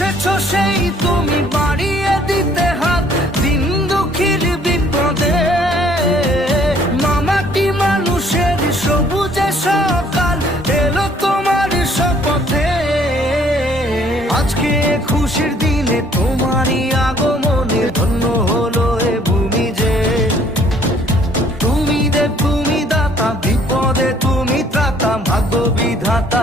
এসেছ সেই তুমি বাড়িয়ে দিতে হাত, দিন দুঃখীর বিপদে। মামাটি মানুষের সবুজে সকাল, এলো তোমার শপথে। আজকে খুশির দিনে তোমারই আগমনে ধন্য হলো এ ভূমি যে। তুমি দে, তুমি দাতা, বিপদে তুমি ত্রাতা, ভাগ্য বিধাতা